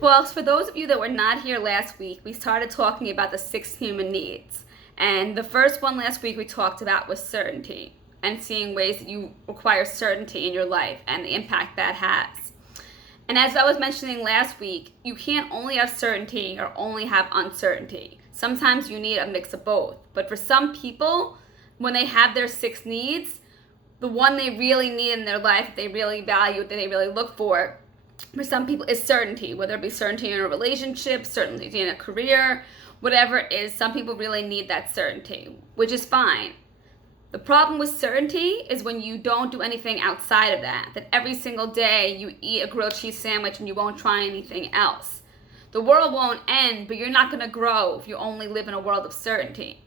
Well, for those of you that were not here last week, we started talking about the 6 human needs. And the first one last week we talked about was certainty and seeing ways that you require certainty in your life and the impact that has. And as I was mentioning last week, you can't only have certainty or only have uncertainty. Sometimes you need a mix of both. But for some people, when they have their 6 needs, the one they really need in their life, that they really value, that they really look for some people is certainty, whether it be certainty in a relationship, certainty in a career, whatever it is. Some people really need that certainty, which is fine. The problem with certainty is when you don't do anything outside of that every single day you eat a grilled cheese sandwich and you won't try anything else. The world won't end, but you're not going to grow if you only live in a world of certainty.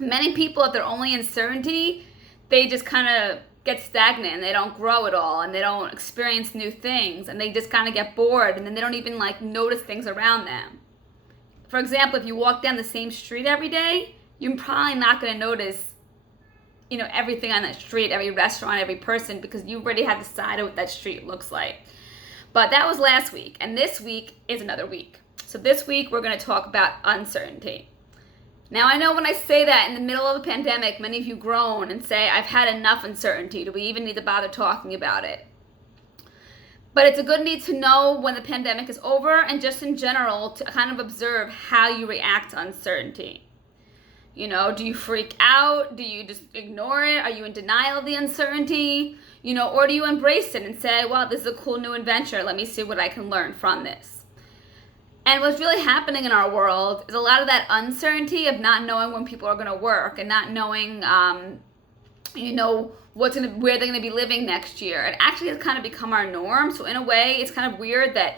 Many people, if they're only in certainty, they just kind of get stagnant and they don't grow at all and they don't experience new things and they just kind of get bored and then they don't even notice things around them. For example, if you walk down the same street every day, you're probably not going to notice everything on that street, every restaurant, every person, because you already have decided what that street looks like. But that was last week, and this week is another week. So this week we're going to talk about uncertainty. Now, I know when I say that in the middle of a pandemic, many of you groan and say, I've had enough uncertainty. Do we even need to bother talking about it? But it's a good need to know when the pandemic is over and just in general to kind of observe how you react to uncertainty. Do you freak out? Do you just ignore it? Are you in denial of the uncertainty? Or do you embrace it and say, well, this is a cool new adventure. Let me see what I can learn from this. And what's really happening in our world is a lot of that uncertainty of not knowing when people are going to work and not knowing, where they're going to be living next year. It actually has kind of become our norm. So in a way, it's kind of weird that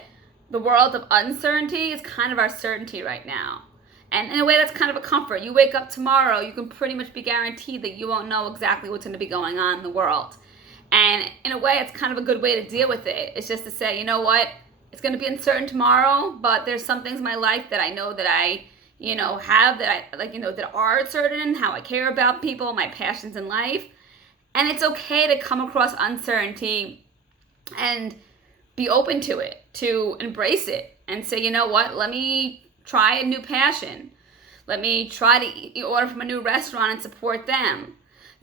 the world of uncertainty is kind of our certainty right now. And in a way, that's kind of a comfort. You wake up tomorrow, you can pretty much be guaranteed that you won't know exactly what's going to be going on in the world. And in a way, it's kind of a good way to deal with it. It's just to say, you know what? It's going to be uncertain tomorrow, but there's some things in my life that I know that I, have that I that are certain, how I care about people, my passions in life. And it's okay to come across uncertainty and be open to it, to embrace it and say, you know what, let me try a new passion. Let me try to order from a new restaurant and support them.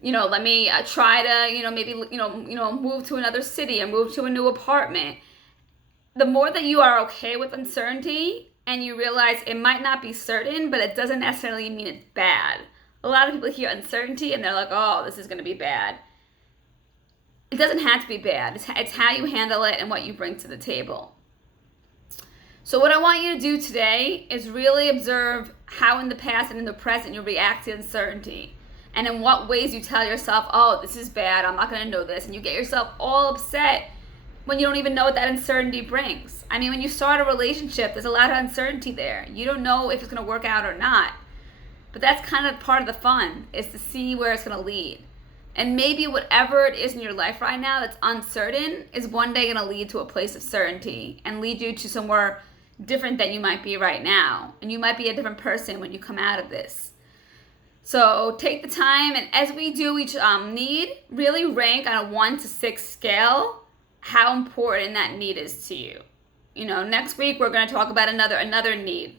Let me try to, maybe, move to another city and move to a new apartment. The more that you are okay with uncertainty and you realize it might not be certain, but it doesn't necessarily mean it's bad. A lot of people hear uncertainty and they're like, oh, this is going to be bad. It doesn't have to be bad. It's how you handle it and what you bring to the table. So what I want you to do today is really observe how in the past and in the present you react to uncertainty. And in what ways you tell yourself, oh, this is bad, I'm not going to know this. And you get yourself all upset when you don't even know what that uncertainty brings. I mean, when you start a relationship, there's a lot of uncertainty there. You don't know if it's going to work out or not. But that's kind of part of the fun, is to see where it's going to lead. And maybe whatever it is in your life right now that's uncertain is one day going to lead to a place of certainty and lead you to somewhere different than you might be right now. And you might be a different person when you come out of this. So take the time, and as we do each need, really rank on a 1 to 6 scale how important that need is to you. Next week we're going to talk about another need.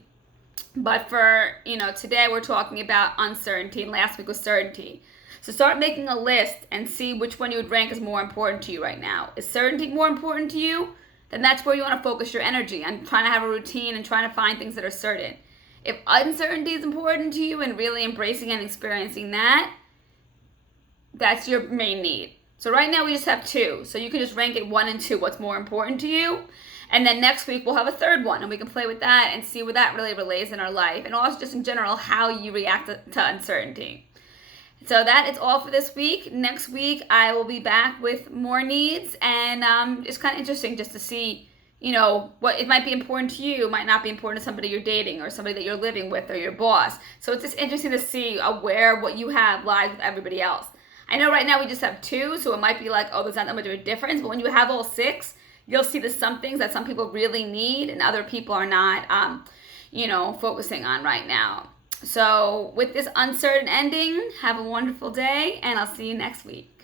But for, today we're talking about uncertainty, and last week was certainty. So start making a list and see which one you would rank as more important to you right now. Is certainty more important to you? Then that's where you want to focus your energy on trying to have a routine and trying to find things that are certain. If uncertainty is important to you and really embracing and experiencing that, that's your main need. So right now we just have 2. So you can just rank it 1 and 2, what's more important to you. And then next week we'll have a third one and we can play with that and see where that really relates in our life. And also just in general, how you react to uncertainty. So that is all for this week. Next week I will be back with more needs, and it's kind of interesting just to see, what it might be important to you, might not be important to somebody you're dating or somebody that you're living with or your boss. So it's just interesting to see where what you have lies with everybody else. I know right now we just have 2, so it might be like, oh, there's not that much of a difference. But when you have all 6, you'll see there's some things that some people really need and other people are not, focusing on right now. So with this uncertain ending, have a wonderful day, and I'll see you next week.